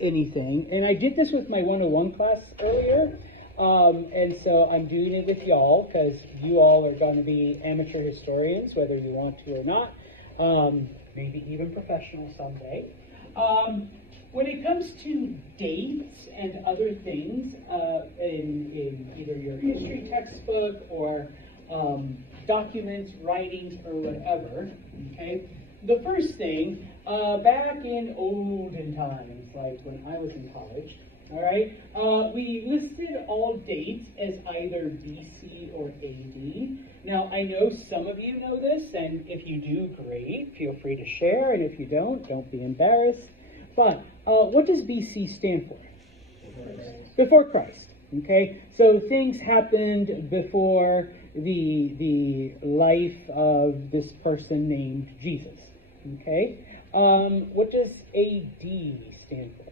anything, and I did this with my 101 class earlier, and so I'm doing it with y'all because you all are going to be amateur historians, whether you want to or not, maybe even professional someday. When it comes to dates and other things in either your history textbook or documents, writings, or whatever, okay, the first thing, back in olden times, like when I was in college, all right, we listed all dates as either BC or AD. Now, I know some of you know this, and if you do, great. Feel free to share, and if you don't be embarrassed. But what does BC stand for? Before Christ. Okay, so things happened before the life of this person named Jesus. Okay, what does AD stand for?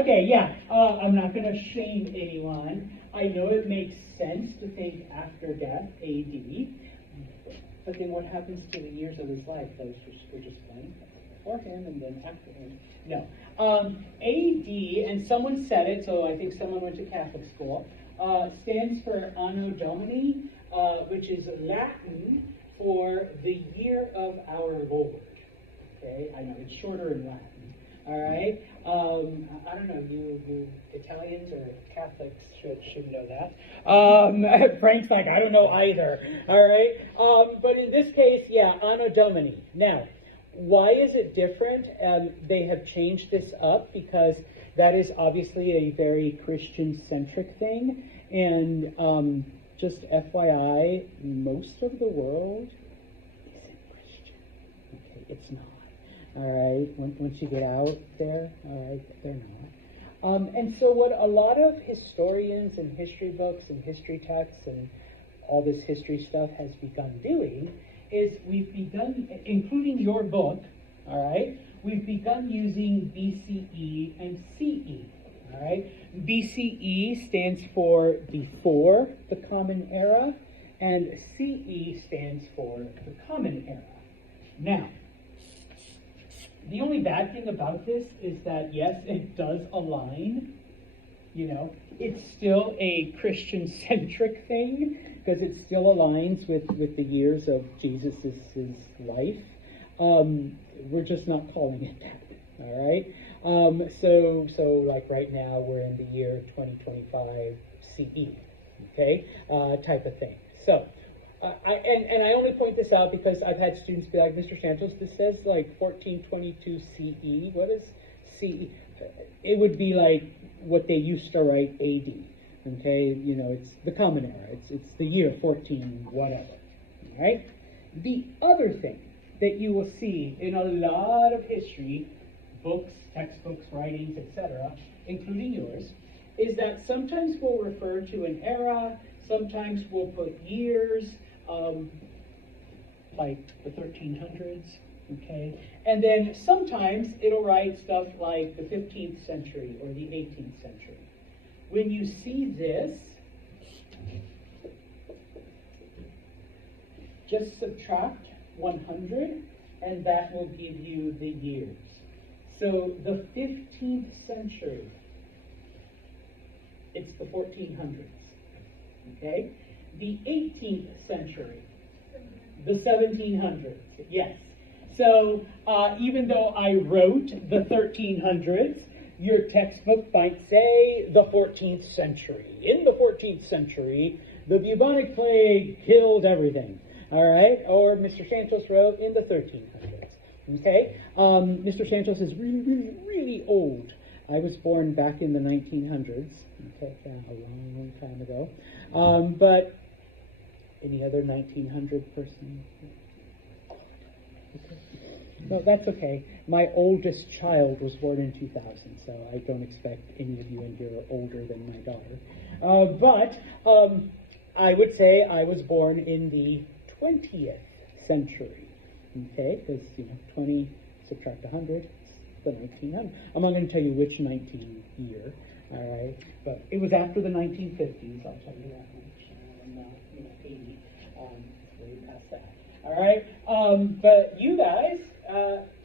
Okay, yeah, I'm not going to shame anyone. I know it makes sense to think after death, AD, but then what happens to the years of his life? Those were just one before him and then after him. No. AD, and someone said it, so I think someone went to Catholic school, stands for Anno Domini, which is Latin for the year of our Lord. Okay, I know it's shorter in Latin. All right. I don't know. You Italians or Catholics should know that. Frank's like, I don't know either. All right. But in this case, yeah, Anno Domini. Now, why is it different? They have changed this up because that is obviously a very Christian-centric thing. And just FYI, most of the world isn't Christian. Okay, it's not. All right, once you get out there, all right, they're not. And so what a lot of historians and history books and history texts and all this history stuff has begun doing is we've begun, including your book, all right, we've begun using BCE and CE, all right? BCE stands for before the Common Era, and CE stands for the Common Era. Now, the only bad thing about this is that, yes, it does align. You know, it's still a Christian-centric thing because it still aligns with the years of Jesus' life. We're just not calling it that, all right? So like right now, we're in the year 2025 CE, okay, type of thing. So, I only point this out because I've had students be like, Mr. Santos, this says like 1422 CE. What is CE? It would be like what they used to write AD. Okay, you know, it's the Common Era. It's the year 14 whatever. All right. The other thing that you will see in a lot of history, books, textbooks, writings, etc., including yours, is that sometimes we'll refer to an era. Sometimes we'll put years. Like the 1300s, okay? And then sometimes it'll write stuff like the 15th century or the 18th century. When you see this, just subtract 100, and that will give you the years. So the 15th century, it's the 1400s, okay? The 18th century, the 1700s, yes. So even though I wrote the 1300s, your textbook might say the 14th century. In the 14th century, the bubonic plague killed everything, all right? Or Mr. Santos wrote in the 1300s, okay? Mr. Santos is really, really, really old. I was born back in the 1900s, okay, a long, long time ago. But any other 1900 person? Okay. No, that's okay. My oldest child was born in 2000, so I don't expect any of you in here are older than my daughter. But I would say I was born in the 20th century, okay? Because, 20 subtract 100, it's the 1900. I'm not going to tell you which 19 year, all right? But it was after the 1950s, I'll tell you that much. I'm not, 80, way past that. All right. But you guys,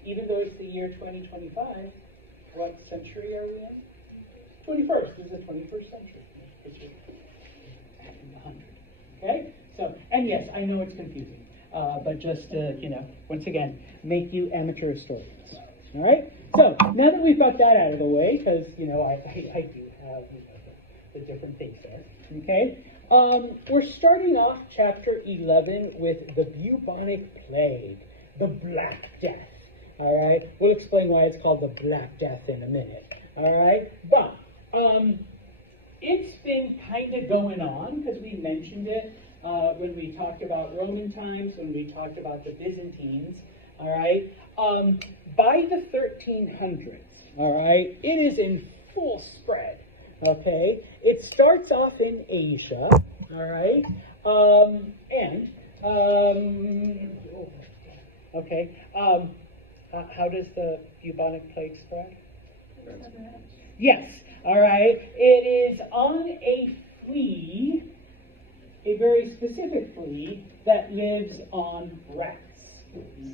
even though it's the year 2025, what century are we in? 21st. This is the 21st century. Which is back in the 100. Okay? So, and yes, I know it's confusing. But just to, once again, make you amateur historians. All right? So, now that we've got that out of the way, because, I do have, the different things there. Okay? We're starting off chapter 11 with the bubonic plague, the Black Death. All right? We'll explain why it's called the Black Death in a minute. All right? But it's been kind of going on, because we mentioned it when we talked about Roman times, when we talked about the Byzantines. All right? By the 1300s, all right, it is in full spread. Okay, it starts off in Asia, all right, how does the bubonic plague spread? Yes, all right, it is on a flea, a very specific flea that lives on rats,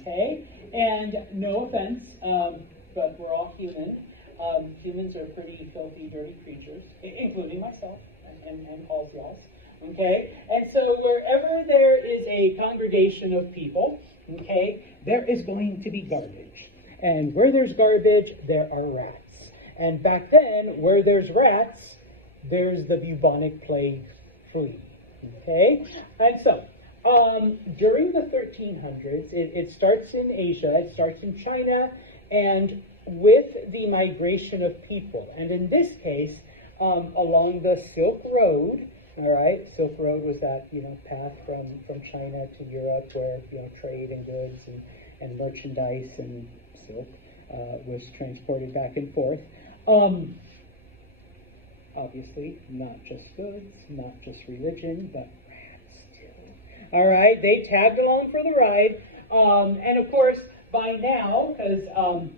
okay, and no offense, but we're all human. Humans are pretty filthy, dirty creatures, including myself and all of y'all. Okay? And so wherever there is a congregation of people, okay, there is going to be garbage. And where there's garbage, there are rats. And back then, where there's rats, there's the bubonic plague flea. Okay? And so, during the 1300s, it starts in Asia, it starts in China, and with the migration of people, and in this case, along the Silk Road, all right, Silk Road was that, path from China to Europe where, trade and goods and merchandise and silk was transported back and forth. Obviously, not just goods, not just religion, but rats too. All right, they tagged along for the ride, and of course, by now, because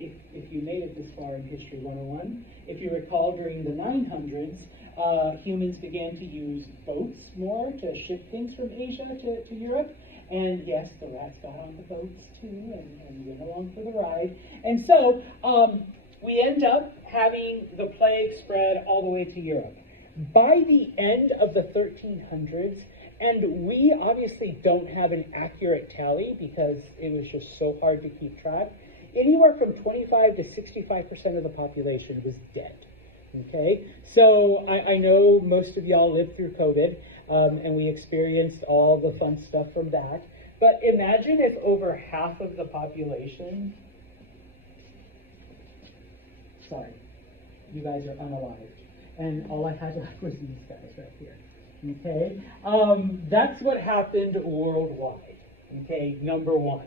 if you made it this far in History 101, if you recall, during the 900s, humans began to use boats more to ship things from Asia to Europe. And yes, the rats got on the boats too and went along for the ride. And so we end up having the plague spread all the way to Europe. By the end of the 1300s, and we obviously don't have an accurate tally because it was just so hard to keep track, anywhere from 25 to 65% of the population was dead. Okay, so I know most of y'all lived through COVID, and we experienced all the fun stuff from that. But imagine if over half of the population, sorry, you guys are unalived, and all I had left was these guys right here. Okay, that's what happened worldwide. Okay, number one.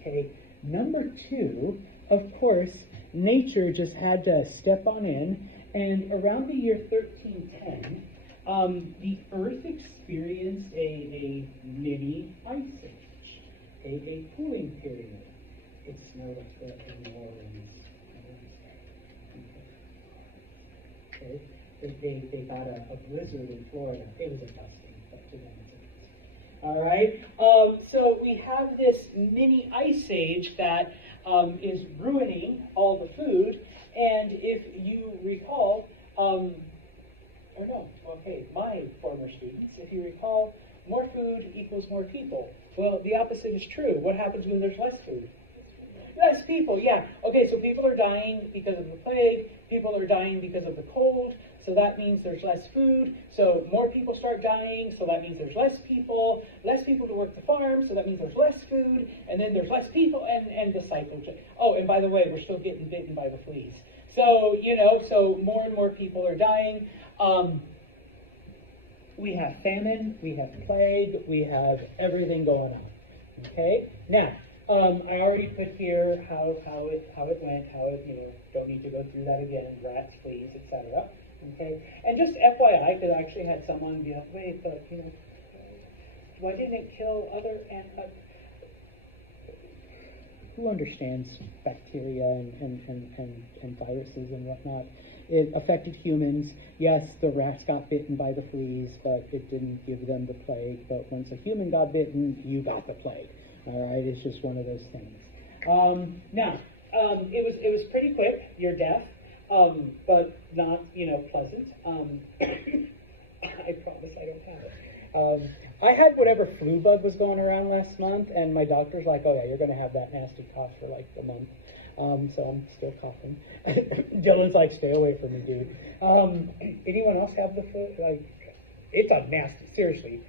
Okay. Number two, of course, nature just had to step on in, and around the year 1310, the Earth experienced a mini ice age, a cooling period. It snowed up there in New Orleans. Okay. They got a blizzard in Florida. It was a dusting, but to them it's a all right, so we have this mini ice age that is ruining all the food, and if you recall, my former students, if you recall, more food equals more people. Well, the opposite is true. What happens when there's less food? Less people, yeah. Okay, so people are dying because of the plague, people are dying because of the cold, so that means there's less food, so more people start dying, so that means there's less people to work the farm, so that means there's less food, and then there's less people, and the cycle. Oh, and by the way, we're still getting bitten by the fleas. So, so more and more people are dying. We have famine, we have plague, we have everything going on. Okay? Now, I already put here how it went, don't need to go through that again, rats, fleas, etc. Okay? And just FYI, because I actually had someone be like, wait, but, why didn't it kill other animals? who understands bacteria and viruses and whatnot. It affected humans. Yes, the rats got bitten by the fleas, but it didn't give them the plague. But once a human got bitten, you got the plague. All right, it's just one of those things. Now, it was pretty quick. You're deaf, but not pleasant. I promise I don't have it. I had whatever flu bug was going around last month, and my doctor's like, "Oh yeah, you're gonna have that nasty cough for like a month." So I'm still coughing. Dylan's like, "Stay away from me, dude." Anyone else have the flu? Like, it's a nasty. Seriously,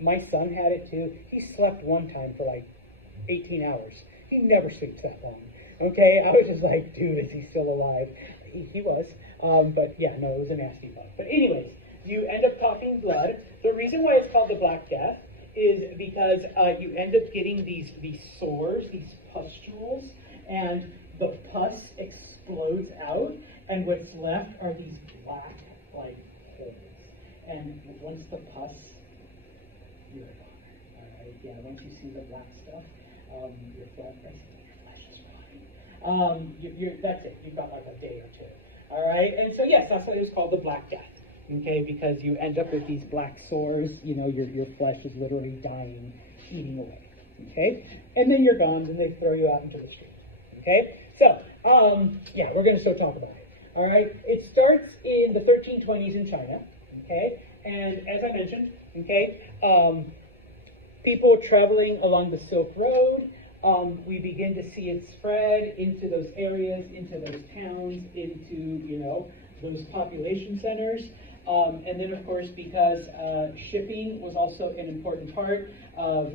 my son had it too. He slept one time for like 18 hours. He never sleeps that long. Okay, I was just like, dude, is he still alive? He was. But yeah, no, it was a nasty bug. But anyways, you end up coughing blood. The reason why it's called the Black Death is because you end up getting these sores, these pustules, and the pus explodes out, and what's left are these black, like, holes. And once the pus, you're gone. All right, yeah, once you see the black stuff, your flesh is fine. That's it. You've got like a day or two. All right, and so yes, that's why it was called the Black Death. Okay, because you end up with these black sores. Your flesh is literally dying, eating away. Okay, and then you're gone, and they throw you out into the street. Okay, so yeah, we're going to still talk about it. All right, it starts in the 1320s in China. Okay, and as I mentioned, okay, people traveling along the Silk Road. We begin to see it spread into those areas, into those towns, into those population centers. And then, of course, because shipping was also an important part of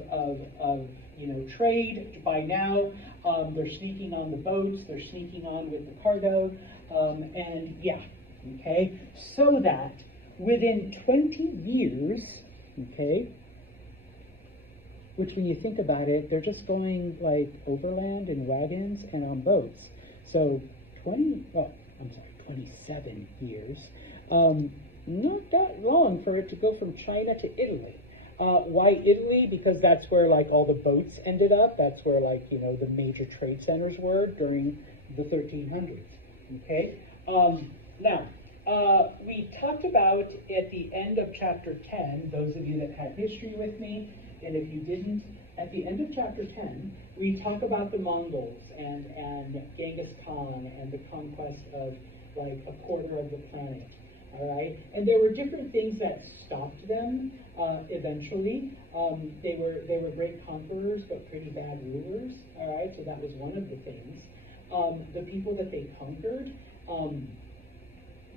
trade by now, they're sneaking on the boats, they're sneaking on with the cargo, and yeah, okay, so that within 20 years, okay, which when you think about it, they're just going like overland in wagons and on boats. So 27 years. Not that long for it to go from China to Italy. Why Italy? Because that's where like all the boats ended up. That's where like, the major trade centers were during the 1300s. Okay? Now, we talked about at the end of chapter 10, those of you that had history with me, and if you didn't, at the end of chapter 10, we talk about the Mongols and Genghis Khan and the conquest of like a quarter of the planet. All right, and there were different things that stopped them. Eventually, they were great conquerors, but pretty bad rulers. All right, so that was one of the things. The people that they conquered,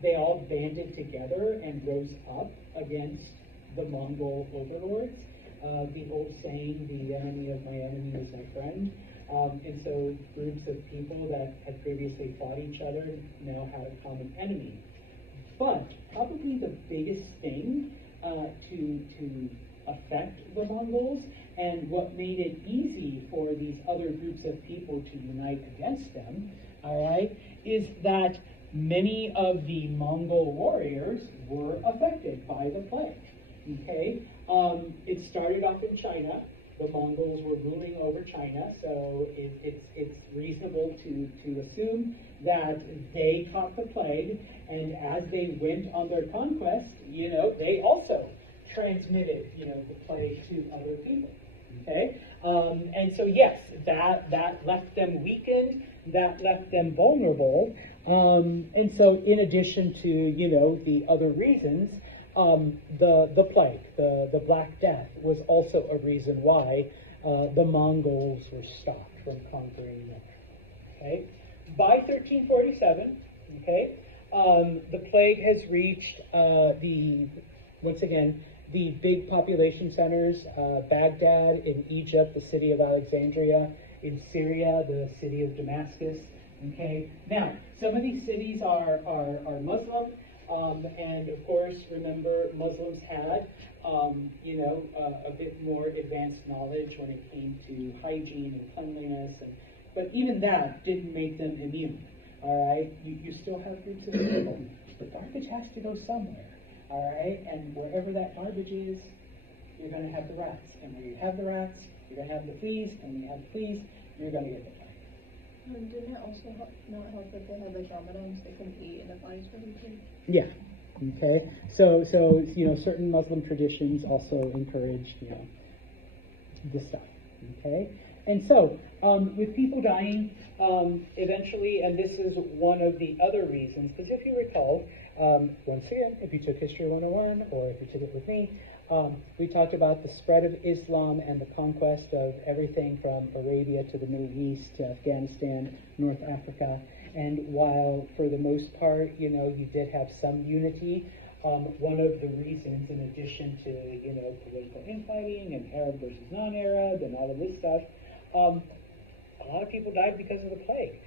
they all banded together and rose up against the Mongol overlords. The old saying, "The enemy of my enemy is my friend." And so groups of people that had previously fought each other now had a common enemy. But probably the biggest thing to affect the Mongols, and what made it easy for these other groups of people to unite against them, all right, is that many of the Mongol warriors were affected by the plague. Okay, it started off in China. The Mongols were ruling over China, so it's reasonable to assume that they caught the plague, and as they went on their conquest, they also transmitted, the plague to other people. Okay, and so yes, that left them weakened, that left them vulnerable, and so in addition to the other reasons. The plague, the Black Death, was also a reason why the Mongols were stopped from conquering them. Okay, by 1347, okay, the plague has reached once again the big population centers: Baghdad in Egypt, the city of Alexandria in Syria, the city of Damascus. Okay, now some of these cities are Muslim. And of course, remember, Muslims had, a bit more advanced knowledge when it came to hygiene and cleanliness, but even that didn't make them immune. All right, you still have groups of people. The garbage has to go somewhere. All right, and wherever that garbage is, you're going to have the rats, and where you have the rats, you're going to have the fleas, and when you have the fleas, you're going to get the plague. Didn't it also not help that they had like Ramadans they couldn't eat and the bodies were eaten? Yeah. Okay. So certain Muslim traditions also encourage this stuff. Okay. And so with people dying, eventually, and this is one of the other reasons, because if you recall, once again, if you took History 101 or if you took it with me, we talked about the spread of Islam and the conquest of everything from Arabia to the Middle East to Afghanistan, North Africa. And while for the most part, you did have some unity, one of the reasons, in addition to, political infighting and Arab versus non-Arab and all of this stuff, a lot of people died because of the plague.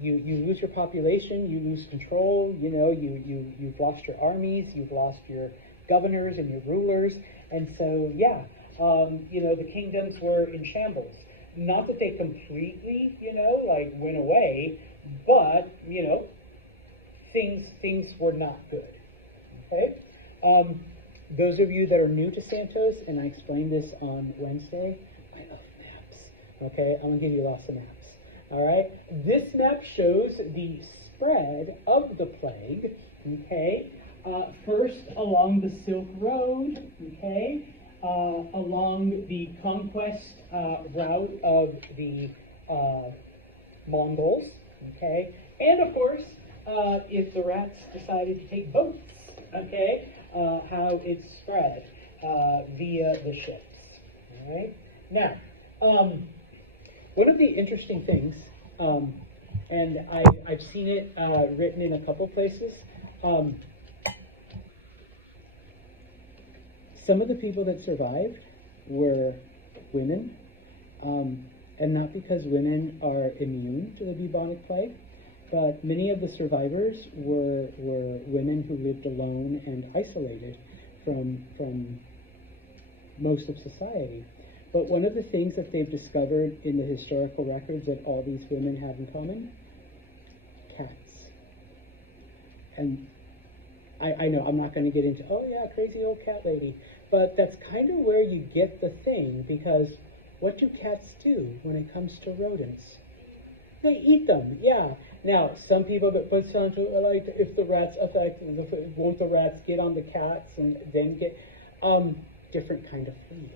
You lose your population, you lose control, you've lost your armies, you've lost your governors and your rulers, and so the kingdoms were in shambles. Not that they completely went away, but things were not good. Okay. Those of you that are new to Santos, and I explained this on Wednesday, I love maps. Okay, I'm gonna give you lots of maps. All right, this map shows the spread of the plague. Okay. First along the Silk Road, okay, along the conquest route of the Mongols, okay, and of course, if the rats decided to take boats, okay, how it spread via the ships, all right. Now, one of the interesting things, and I've seen it written in a couple places, some of the people that survived were women, and not because women are immune to the bubonic plague, but many of the survivors were women who lived alone and isolated from most of society. But one of the things that they've discovered in the historical records that all these women have in common, cats. And I know I'm not going to get into, oh yeah, crazy old cat lady, but that's kind of where you get the thing, because what do cats do when it comes to rodents? They eat them, yeah. Now, some people that put on to, like, if the rats affect, won't the rats get on the cats and then get, different kind of flea,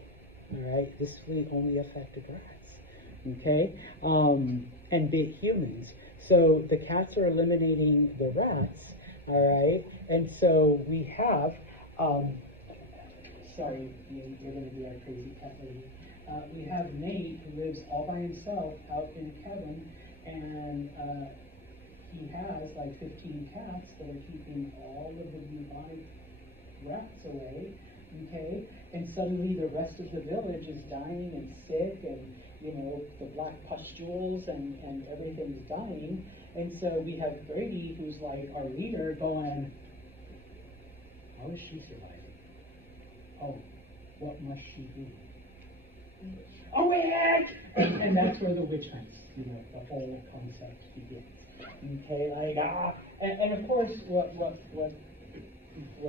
all right? This flea only affected rats, okay? And bit humans. So the cats are eliminating the rats, all right? And so we have, sorry, you're going to be our crazy cat lady. We have Nate, who lives all by himself out in a cabin, and he has like 15 cats that are keeping all of the bubonic rats away, okay? And suddenly the rest of the village is dying and sick, and the black pustules and everything's dying. And so we have Brady, who's like our leader, going, how is she surviving? Oh, what must she do? A witch! And that's where the witch hunts, the whole concept begins. Okay, like, and of course, what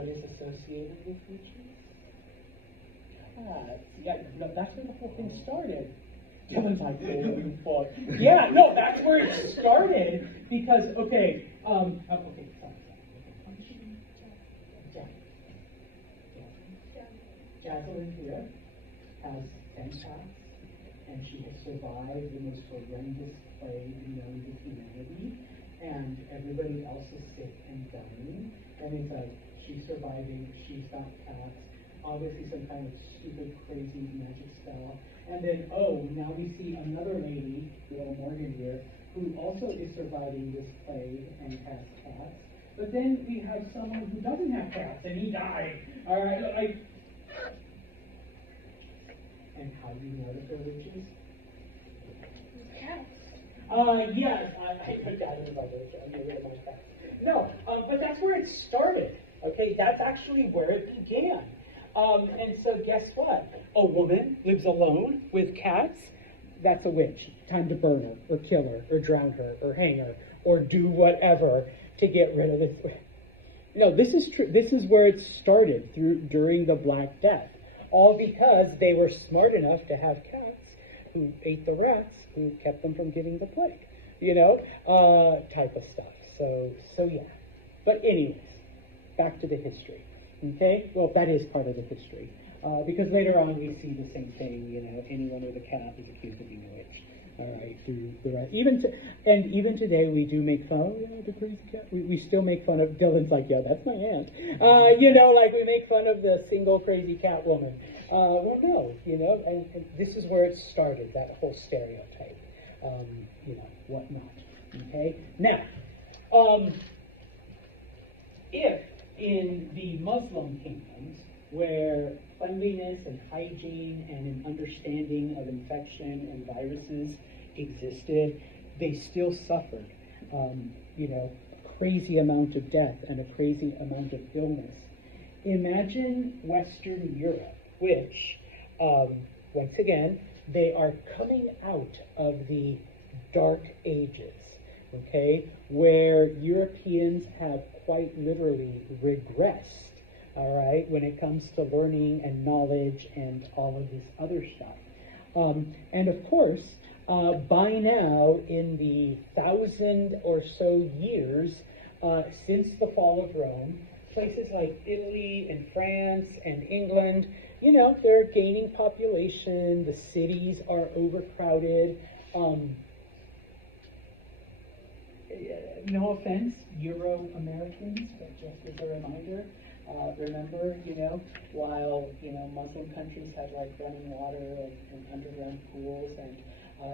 is associated with witches? Cats. Yeah, no, that's where the whole thing started. Kevin's like, oh, fuck. Yeah, no, that's where it started, because, okay, okay, sorry. Jacqueline here has 10 cats, and she has survived the most horrendous plague known to humanity, and everybody else is sick and dying, and it's like, she's surviving, she's got cats, obviously some kind of stupid, crazy magic spell, and then, now we see another lady, little Morgan here, who also is surviving this plague and has cats, but then we have someone who doesn't have cats, and he died, all right, and how do you know that they're witches? Cats. Yes, I put that in the budget. I'm getting rid of my cats. No, but that's where it started. Okay, that's actually where it began. And so guess what? A woman lives alone with cats. That's a witch. Time to burn her, or kill her, or drown her, or hang her, or do whatever to get rid of this. No, this is true. This is where it started during the Black Death. All because they were smart enough to have cats who ate the rats who kept them from getting the plague, type of stuff. So yeah. But anyways, back to the history. Okay? Well, that is part of the history. Because later on we see the same thing, anyone with a cat is accused of being a witch. All right, through the rest. Even today we do make fun of the crazy cat. We still make fun of, Dylan's like, yeah, that's my aunt. We make fun of the single crazy cat woman. Well, no, and this is where it started, that whole stereotype, whatnot. Okay? Now, if in the Muslim kingdoms, where cleanliness and hygiene and an understanding of infection and viruses existed, they still suffered, a crazy amount of death and a crazy amount of illness. Imagine Western Europe, which, once again, they are coming out of the Dark Ages, okay, where Europeans have quite literally regressed, all right, when it comes to learning and knowledge and all of this other stuff. And of course, by now, in the 1,000 or so years since the fall of Rome, places like Italy and France and England, they're gaining population, the cities are overcrowded. No offense, Euro-Americans, but just as a reminder, remember, while, Muslim countries had like running water and underground pools, and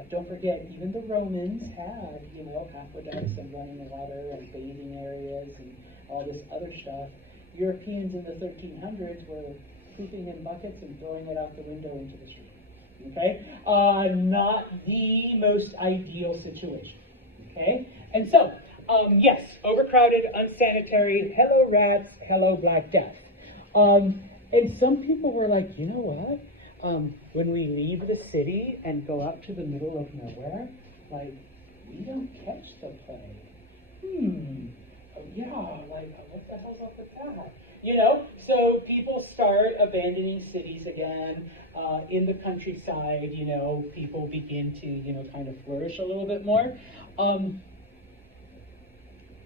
don't forget, even the Romans had, aqueducts and running water and bathing areas and all this other stuff. Europeans in the 1300s were pooping in buckets and throwing it out the window into the street. Okay? Not the most ideal situation. Okay? And so, yes, overcrowded, unsanitary, hello rats, hello Black Death. And some people were like, you know what? When we leave the city and go out to the middle of nowhere, like, we don't catch the plague. Oh, yeah, like, what the hell's up with that? So people start abandoning cities again. In the countryside, people begin to, kind of flourish a little bit more.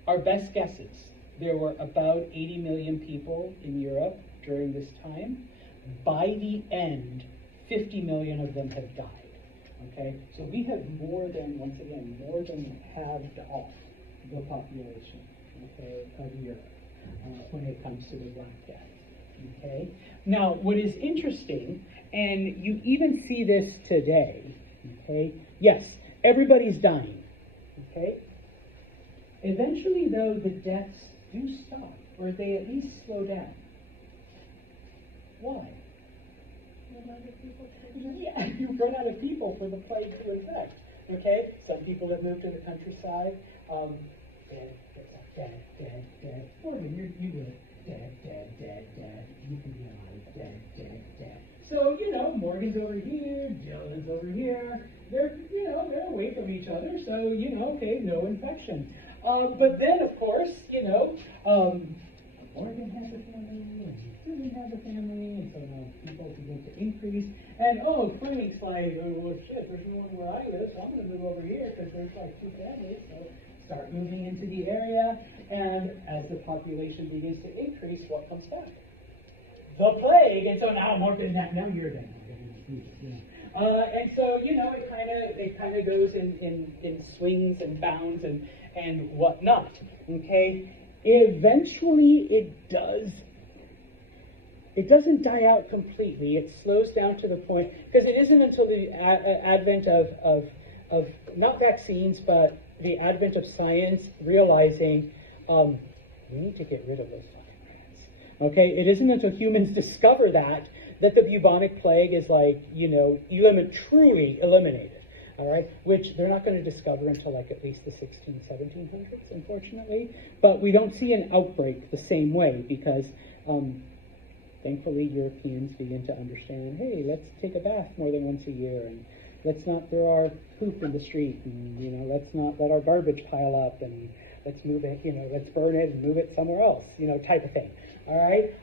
Our best guesses, there were about 80 million people in Europe during this time. By the end, 50 million of them have died. Okay, so we have more than halved off the population, okay, of Europe when it comes to the Black Death. Okay, now what is interesting, and you even see this today, okay, yes, everybody's dying, okay? Eventually, though, the deaths do stop, or they at least slow down. Why? Yeah, you run out of people for the plague to infect. Okay, some people have moved to the countryside. Dead. Morgan, you good. Dead. You can be alive. Dead. So, Morgan's over here, Dylan's over here. They're, they're away from each other, so, okay, no infection. But then, of course, Morgan has a family, and Dylan has a family, and so now people begin to increase. And, Frank's like, oh, well, shit, there's no one where I live, so I'm going to move over here because there's like 2 families. So start moving into the area, and as the population begins to increase, what comes back? The plague. And so now Morgan, now you're there. And so, it kind of goes in swings and bounds and whatnot. Okay? Eventually it doesn't die out completely. It slows down to the point, because it isn't until the advent of not vaccines, but the advent of science, realizing we need to get rid of those fucking rats. Okay? It isn't until humans discover that the bubonic plague is truly eliminated. All right, which they're not going to discover until at least the 1700s, unfortunately. But we don't see an outbreak the same way because, thankfully, Europeans begin to understand, hey, let's take a bath more than once a year, and let's not throw our poop in the street, and, let's not let our garbage pile up, and let's move it, let's burn it and move it somewhere else, type of thing. All right?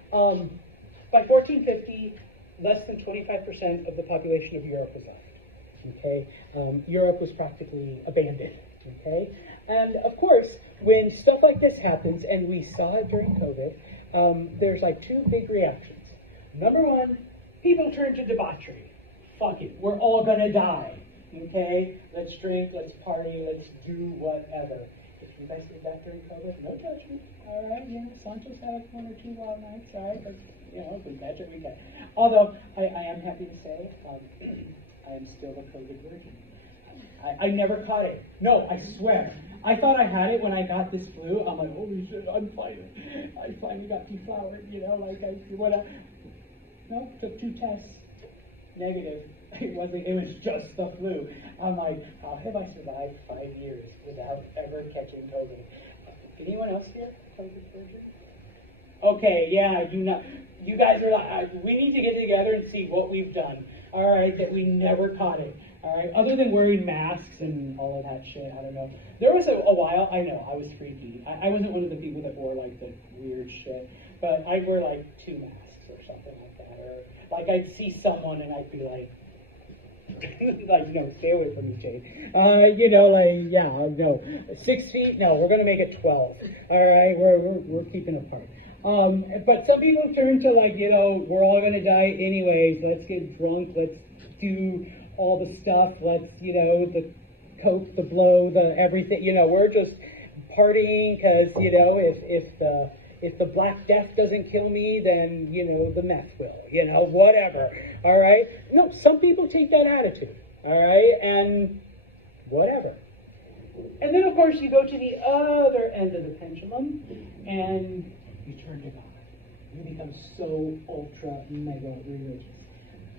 By 1450, less than 25% of the population of Europe was left. Okay, Europe was practically abandoned. Okay, and of course, when stuff like this happens, and we saw it during COVID, there's like two big reactions. Number one, people turn to debauchery. Fuck it, we're all gonna die. Okay, let's drink, let's party, let's do whatever. If you guys did that during COVID, no judgment. All right, yeah, Santos had one or two wild nights. All right, that's, we catch it, we catch. Although I am happy to say, I am still a COVID virgin. I never caught it. No, I swear. I thought I had it when I got this flu. I'm like, holy shit, I finally got deflowered, No, took 2 tests, negative. It was just the flu. I'm like, how have I survived 5 years without ever catching COVID? Anyone else here COVID virgin? Okay, yeah, you guys are like, we need to get together and see what we've done. All right, that we never caught it. All right, other than wearing masks and all of that shit, I don't know. There was a while, I know, I was freaky. I wasn't one of the people that wore like the weird shit, but I'd wear like 2 masks or something like that. Or like I'd see someone and I'd be like, stay away from me, Jade. No. 6 feet, no, we're gonna make it 12. All right, we're keeping apart. But some people turn to we're all gonna die anyways. Let's get drunk. Let's do all the stuff. Let's, the coke, the blow, the everything. We're just partying because, if the Black Death doesn't kill me, then, the meth will, whatever. All right? No, some people take that attitude. All right? And whatever. And then, of course, you go to the other end of the pendulum and you turn to God. You become so ultra mega religious.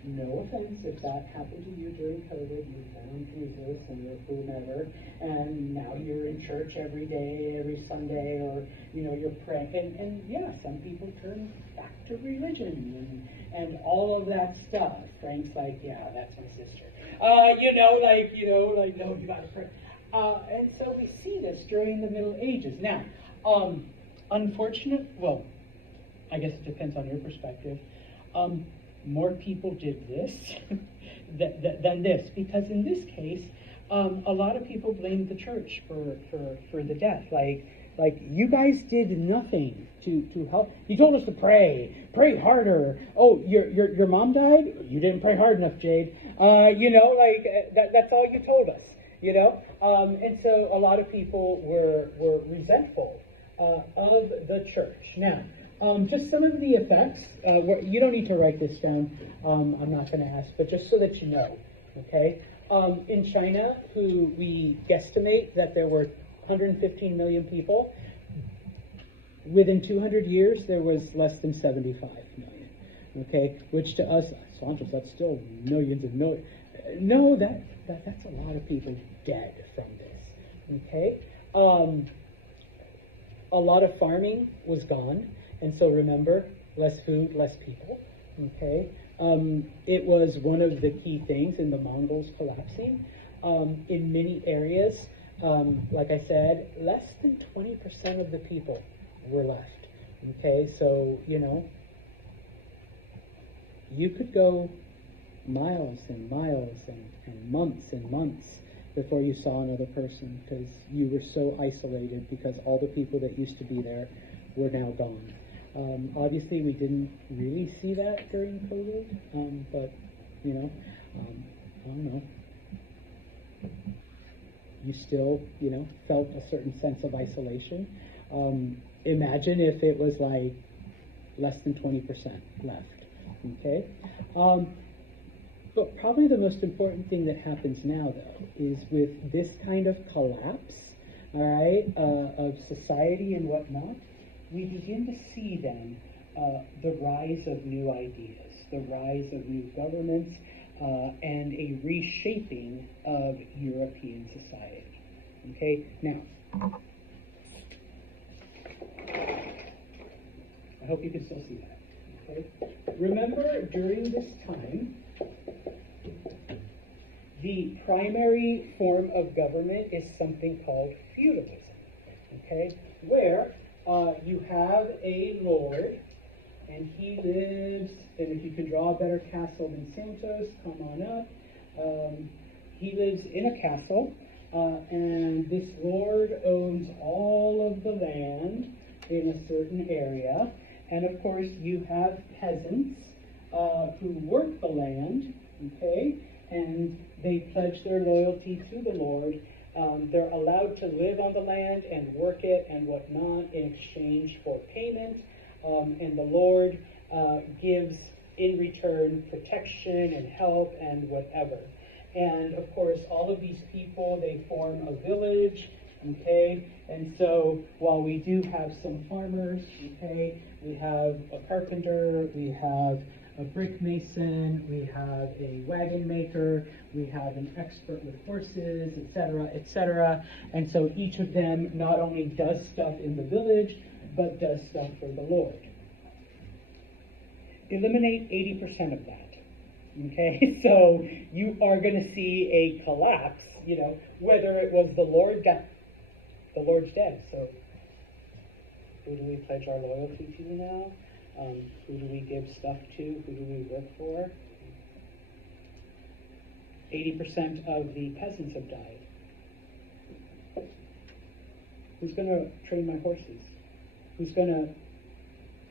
No offense if that happened to you during COVID. You found Jesus and you're whomever, and now you're in church every day, every Sunday, or you're praying. And yeah, some people turn back to religion and all of that stuff. Frank's like, yeah, that's my sister. No, you gotta pray. And so we see this during the Middle Ages. Now, well, I guess it depends on your perspective. More people did this than this, because in this case, a lot of people blamed the church for the death. Like you guys did nothing to help. You told us to pray harder. Oh, your mom died? You didn't pray hard enough, Jade. That's all you told us. And so a lot of people were resentful of the church. Now, just some of the effects. You don't need to write this down. I'm not going to ask, but just so that you know, okay? In China, who we guesstimate that there were 115 million people, within 200 years, there was less than 75 million, okay? Which to us, Santos, that's still millions and millions. No, that's a lot of people dead from this, okay? A lot of farming was gone. And so remember, less food, less people, okay? It was one of the key things in the Mongols collapsing. In many areas, like I said, less than 20% of the people were left, okay? So, you could go miles and miles and months before you saw another person because you were so isolated because all the people that used to be there were now gone. Obviously, we didn't really see that during COVID, but, I don't know. You still, felt a certain sense of isolation. Imagine if it was like less than 20% left, okay? But probably the most important thing that happens now, though, is with this kind of collapse, all right, of society and whatnot, we begin to see then the rise of new ideas, the rise of new governments, and a reshaping of European society. Okay, now, I hope you can still see that. Okay, remember during this time, the primary form of government is something called feudalism. Okay, where you have a lord, and he lives, and if you can draw a better castle than Santos, come on up. he lives in a castle, and this lord owns all of the land in a certain area. And of course, you have peasants who work the land, okay, and they pledge their loyalty to the Lord. They're allowed to live on the land and work it and whatnot in exchange for payment, and the Lord gives in return protection and help and whatever. And of course, all of these people, they form a village, okay? And so while we do have some farmers, okay, we have a carpenter, we have a brick mason, we have a wagon maker, we have an expert with horses, etc., etc. And so each of them not only does stuff in the village, but does stuff for the Lord. Eliminate 80% of that. Okay, so you are going to see a collapse, whether it was the Lord's dead. So who do we pledge our loyalty to now? Who do we give stuff to? Who do we work for? 80% of the peasants have died. Who's going to train my horses? Who's going to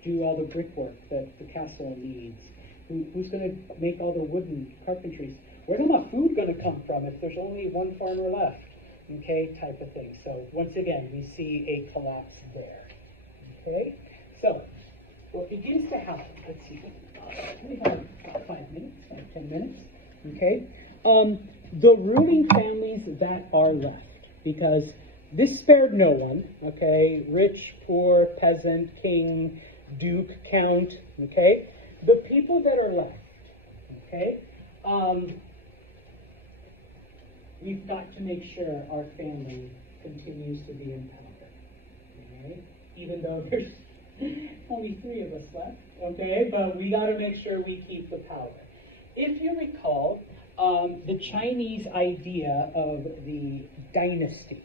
do all the brickwork that the castle needs? Who's going to make all the wooden carpentries? Where's all my food going to come from if there's only one farmer left? Okay, type of thing. So once again, we see a collapse there. Okay, so what begins to happen? Let's see. We have about 5 minutes, 10 minutes. Okay, the ruling families that are left, because this spared no one. Okay, rich, poor, peasant, king, duke, count. Okay. The people that are left, okay, we've got to make sure our family continues to be in power, okay? Even though there's only 3 of us left, okay, but we got to make sure we keep the power. If you recall, the Chinese idea of the dynasty,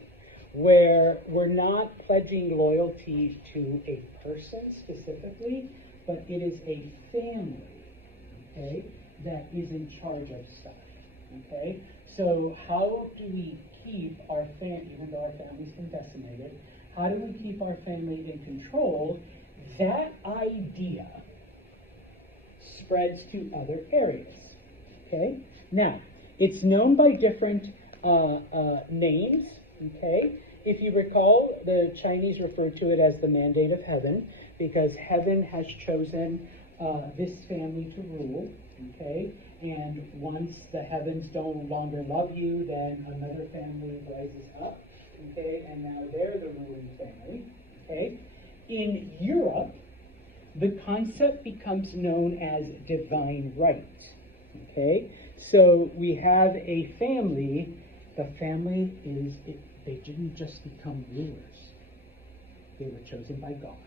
where we're not pledging loyalty to a person specifically, but it is a family, okay, that is in charge of stuff, okay? So how do we keep our family, even though our family's been decimated, how do we keep our family in control? That idea spreads to other areas, okay? Now, it's known by different names, okay? If you recall, the Chinese refer to it as the mandate of heaven, because heaven has chosen this family to rule, okay? And once the heavens no longer love you, then another family rises up, okay? And now they're the ruling family, okay? In Europe, the concept becomes known as divine right, okay? So we have a family. The family they didn't just become rulers. They were chosen by God.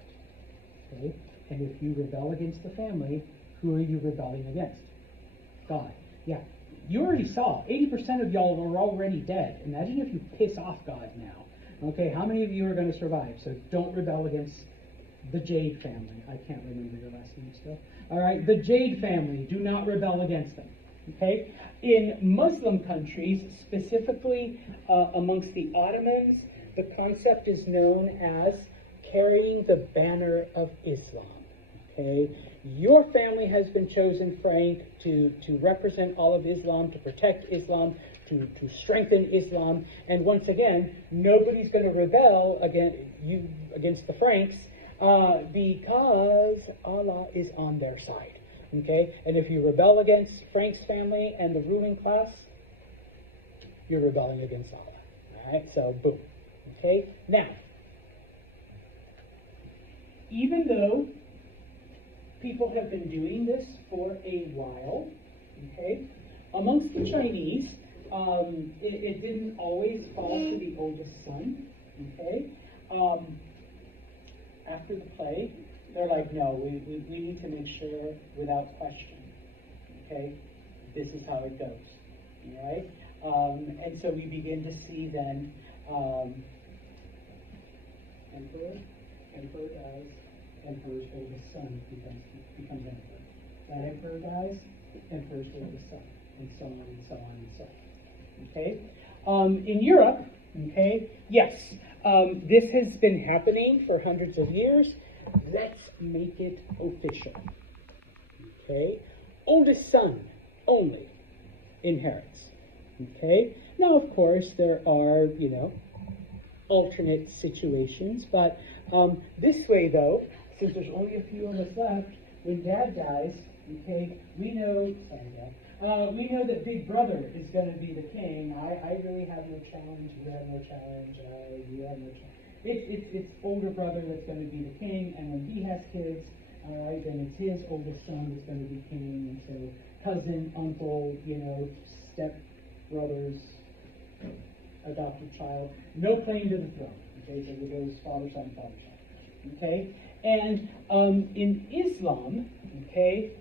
Okay? And if you rebel against the family, who are you rebelling against? God. Yeah. You already saw 80% of y'all are already dead. Imagine if you piss off God now. Okay, how many of you are going to survive? So don't rebel against the Jade family. I can't remember your last name still. All right, the Jade family. Do not rebel against them. Okay? In Muslim countries, specifically amongst the Ottomans, the concept is known as carrying the banner of Islam. Okay, your family has been chosen, Frank, to represent all of Islam, to protect Islam, to strengthen Islam. And once again, nobody's going to rebel against the Franks because Allah is on their side. Okay, and if you rebel against Frank's family and the ruling class, you're rebelling against Allah. All right, so boom. Okay, now, even though people have been doing this for a while, okay, amongst the Chinese, it didn't always fall to the oldest son, okay. After the plague, they're like, no, we need to make sure without question, okay, this is how it goes, all right? And so we begin to see then emperor dies, emperor's oldest son becomes emperor. That emperor dies, emperor's oldest son, and so on and so on and so on. Okay, in Europe, okay, yes, this has been happening for hundreds of years. Let's make it official. Okay, oldest son only inherits. Okay, now of course there are, alternate situations, but this way though, since there's only a few of us left, when Dad dies, okay, we know, sorry Dad, we know that Big Brother is going to be the king. I really have no challenge. You have no challenge. You have no challenge. It's older brother that's going to be the king, and when he has kids, all right, then it's his oldest son that's going to be king, and so cousin, uncle, step brothers, adopted child, no claim to the throne. Okay, so it goes father, son, okay? And in Islam, okay,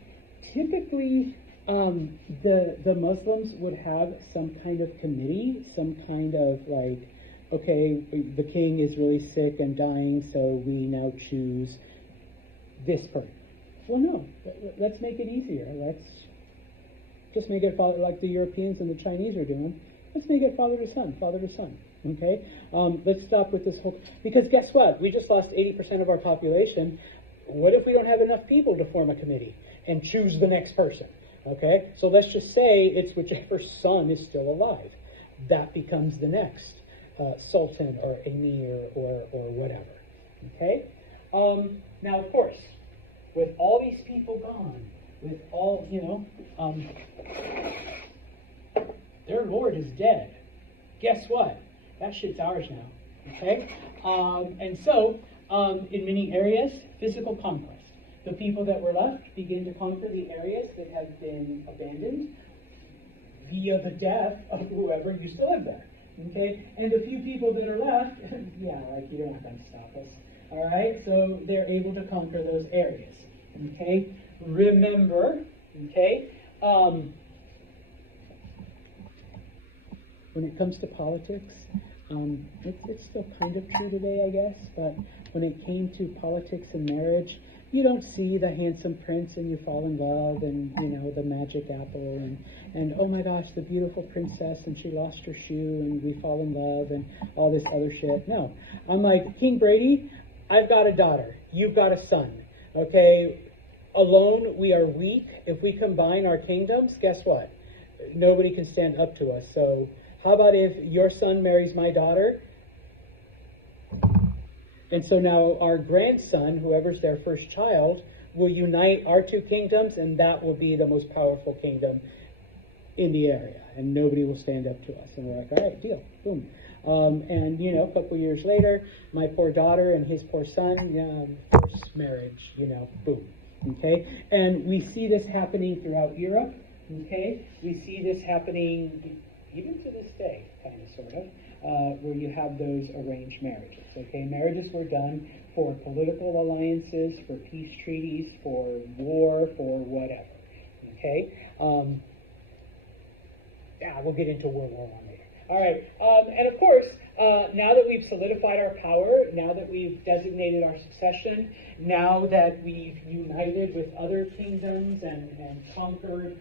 typically the Muslims would have some kind of committee, some kind of like, okay, the king is really sick and dying, so we now choose this person. Well, no, let's make it easier. Let's just make it father, like the Europeans and the Chinese are doing. Let's make it father to son, okay? Let's stop with this whole, because guess what? We just lost 80% of our population. What if we don't have enough people to form a committee and choose the next person, okay? So let's just say it's whichever son is still alive. That becomes the next sultan or emir or whatever, okay? Now, of course, with all these people gone, with all, their lord is dead. Guess what? That shit's ours now, okay? And so, in many areas, physical conquest. The people that were left begin to conquer the areas that had been abandoned via the death of whoever used to live there, okay? And the few people that are left, yeah, like, you're not going to stop us, all right? So they're able to conquer those areas, okay? Remember, okay, when it comes to politics, it's still kind of true today, I guess, but when it came to politics and marriage, you don't see the handsome prince and you fall in love and, the magic apple and oh my gosh, the beautiful princess and she lost her shoe and we fall in love and all this other shit. No, I'm like, King Brady, I've got a daughter, you've got a son, okay? Alone, we are weak. If we combine our kingdoms, guess what? Nobody can stand up to us. So how about if your son marries my daughter? And so now our grandson, whoever's their first child, will unite our two kingdoms, and that will be the most powerful kingdom in the area. And nobody will stand up to us. And we're like, all right, deal. Boom. And, a couple years later, my poor daughter and his poor son, first marriage, boom. Okay? And we see this happening throughout Europe. Okay? We see this happening even to this day, kind of, sort of, where you have those arranged marriages. Okay? Marriages were done for political alliances, for peace treaties, for war, for whatever. Okay? We'll get into World War I later. All right. And of course, now that we've solidified our power, now that we've designated our succession, now that we've united with other kingdoms and conquered,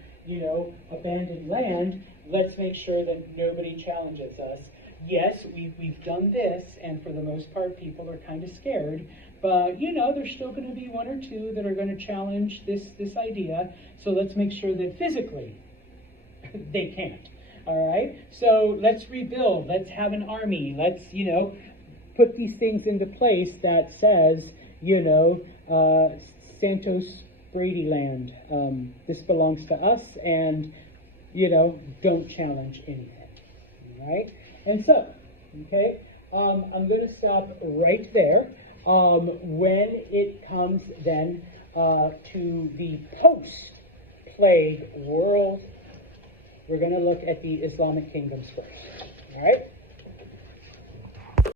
abandoned land, let's make sure that nobody challenges us. Yes, we've done this, and for the most part, people are kind of scared, but, there's still going to be one or two that are going to challenge this idea, so let's make sure that physically they can't. All right, so let's rebuild. Let's have an army. Let's, put these things into place that says, Santos Brady land. This belongs to us, and, don't challenge anything. All right, and so, okay, I'm going to stop right there. When it comes then to the post-plague world, we're going to look at the Islamic kingdoms first. All right?